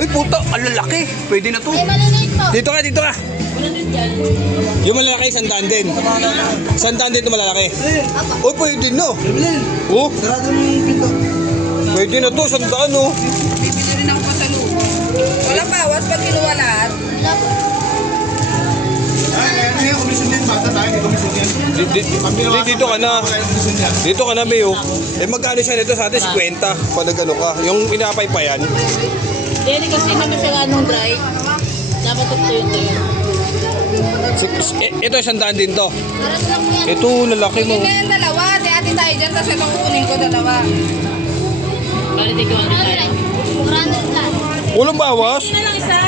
Uy, puta, ang lalaki. Pwede na to. Ay, maliliit po. Dito ka, dito ka. Yung malalaki, sandaan din. Sandaan din ito malalaki. Uy, pwede na. Oh, Sarado mo yung pinto. pwede na to, sandaan oh. Bibili rin ako pa sa lupa. Walang bawas pag kinuha lahat. Wala po. Ay, komisyon din. Bata tayo, may komisyon yan. Dito ka na. Dito ka na, Mayo. Eh, magkano siya nito sa atin? 50. Pag nag-ano ka. Yung pinapay pa yan. Yan kasi naman siya anong dry. Dapat ito yun. Ito, sandaan din to. Sarado lang po yan. Ito, lalaki mo. Hindi kayang dalawa. Ate tayo dyan. Tapos ito kukunin ko dalawa. Bali, tigil ako tayo. 400 lang. Walang bawas. Hindi na lang isa.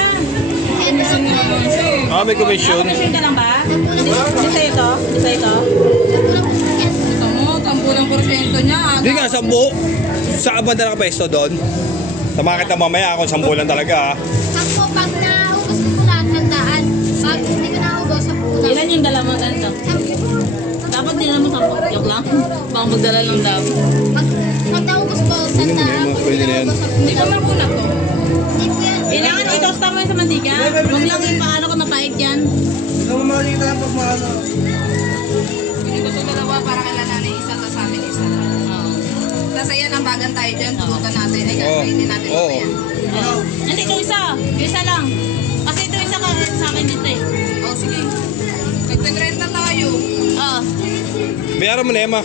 Ah, may commission. Commission ka lang ba? Hindi sa'yo ito? Hindi sa'yo ito? Ito mo, 10 porsyento niya. Hindi nga, 10. Saan ba na nakapesto doon? Tamakit na mamaya kung 10 lang talaga ah. Sampo, pag naubos ko po lahat, sandaan. Pag hindi ko naubos, 10 lang. Ilan yung dala mo ganito? Dapat din naman 10. Joke lang. Baka magdala lang daw. Pag naubos ko, sandaan. Pag Pwede na yan. Hindi ko mapuna to. Hindi po yan. Kailangan i-tosta mo yung sa mantika. Huwag lang yung paano ko napait yan. Hindi mo makikita yung pagmano. Kunin ko ito dalawa para kala nanay isa. Tapos sa amin isa. Tapos ayan ang bagan tayo dyan. Turutan natin. Ay, gagawin natin Oo. ito yan. Hindi, ito isa. Yung isa lang. Kasi ito isa ka sa akin dito eh. Oh, sige. Nagpinrenta tayo. Oo. Bayaran mo na, Emma.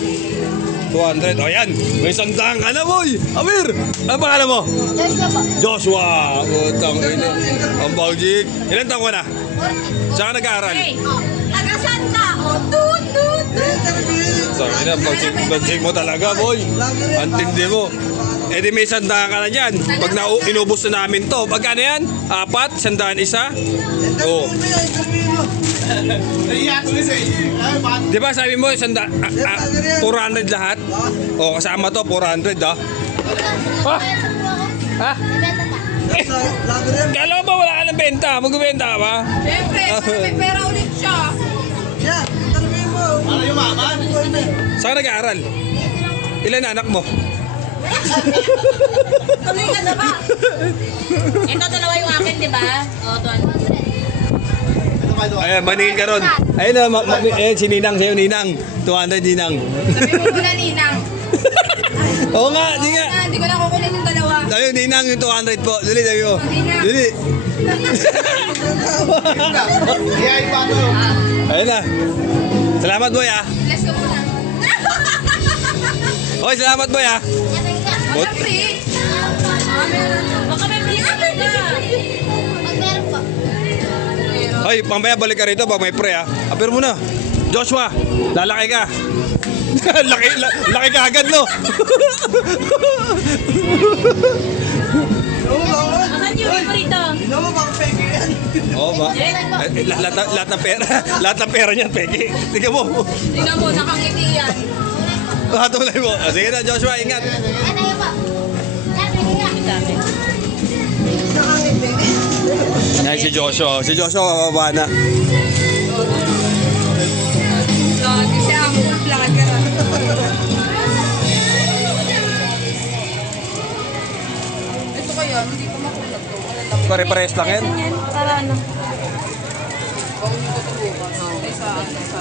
200. O yan. May sandaan ka na, boy. Amir. Ano pangalan mo? Joshua po. Joshua. Utang ina. Ang baujik. Ilan taon ka na? 40. Saan ka nag-aaral? Hey! Taga-santa. Oh, tut, tut. Saan ina, baujik mo talaga, boy. Ang tindi mo. Eh di may sandaan ka na dyan. Pag inubos na namin to, pagkano yan? 4, sandaan isa? Oo. Naiya ko sa iyo. Ay, bakit? Di ba sabi mo, 400 lahat? O, kasama to, 400 ah. Ha? Ha? Nabenta pa. Lago rin. Kala mo ba wala ka ng benta? Magbibenta ka ba? Siyempre, para may pera ulit siya. Yeah, interview mo. Para yumaman. Saan ka nag-aaral? Ilan na anak mo? Tuloy ka na ba? Ito dalawa yung akin, di ba? Oo, tuwan. Ayan, maningin ka ron. Ayun na, si Ninang sa'yo, Ninang. 200, Ninang. Sabi mo muna, Ninang. Oo nga, di nga. Hindi ko na kukunin yung dalawa. Ayun, Ninang, yung 200 po. Dali, sabi mo. Dali. Kaya iba to. Ayun na. Salamat, boy, ah. Bless ko muna. Okay, salamat, boy, ah. Wala free. Baka may pizza ka na. Pag meron po. Hoy, pambaya, balik ka rito pag may pre, ah. Apir mo na. Joshua, lalaki ka. laki ka agad, no? Asan yung favorito? Hindi mo baka peke yan. Oo ba? Lahat ng pera. Lahat ng pera niyan, peke. Tingnan mo. Tingnan mo, nakangiti yan. Tunay mo. Ah, sige na, Joshua, ingat. Ano yun po? Dati nga. Yan si Joshua. Si Joshua, bababa na. Lagi siya ang full vlogger. Ito kaya, hindi ko makulat to. Pare-pares lang yan. Para ano? Bawal nyo ko ito bukas. Ay, sa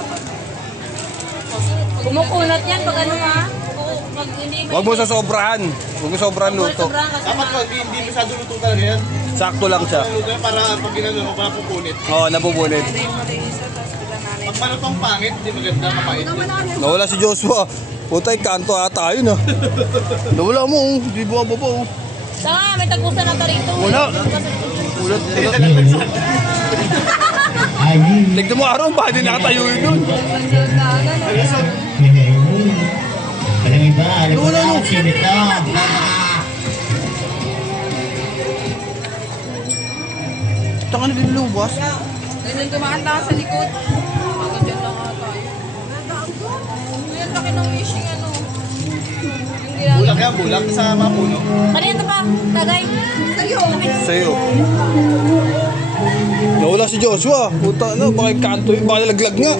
Kumukunat yan pag ano ha? Pag hindi Huwag mo sa sobrahan. Huwag mo sobrahan luto. sobrang kasi Dapat pag hindi masyado luto talaga yan. Sakto lang siya. Luto yan para pag ginano mo, mapupunit. Oo, nabubunit. Pag manapang pangit, hindi maganda, mapait. Nawala si Joshua. Putay, kanto ata yun ah. Nawala mo, oh. Di buha ba oh. Saka may tagusan na rito. Wala. Ulat. Tignan mo araw, bakit di nakatayo yun doon? Alam mo ba? Alam mo na sino ito? Taka na din lubas. Ganyan kumakanta ka sa likod. Ako dyan lang nga tayo. Ngayon, laki ng wishing ano. Yung ginagawa. Bulak yan, bulak sa mga puno. Kanina pa, tagay. Sa'yo. Sa'yo. Nawala si Joshua. Puta na, baka kanto yun, baka nalaglag nga.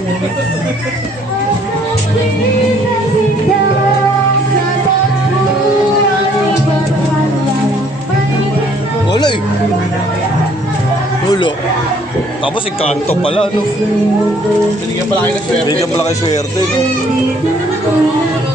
Wala eh. Uy! Nulo. Tapos ikanto pala, no? Binigyan pala kayo ng swerte. Bigyan pala kayo swerte, no?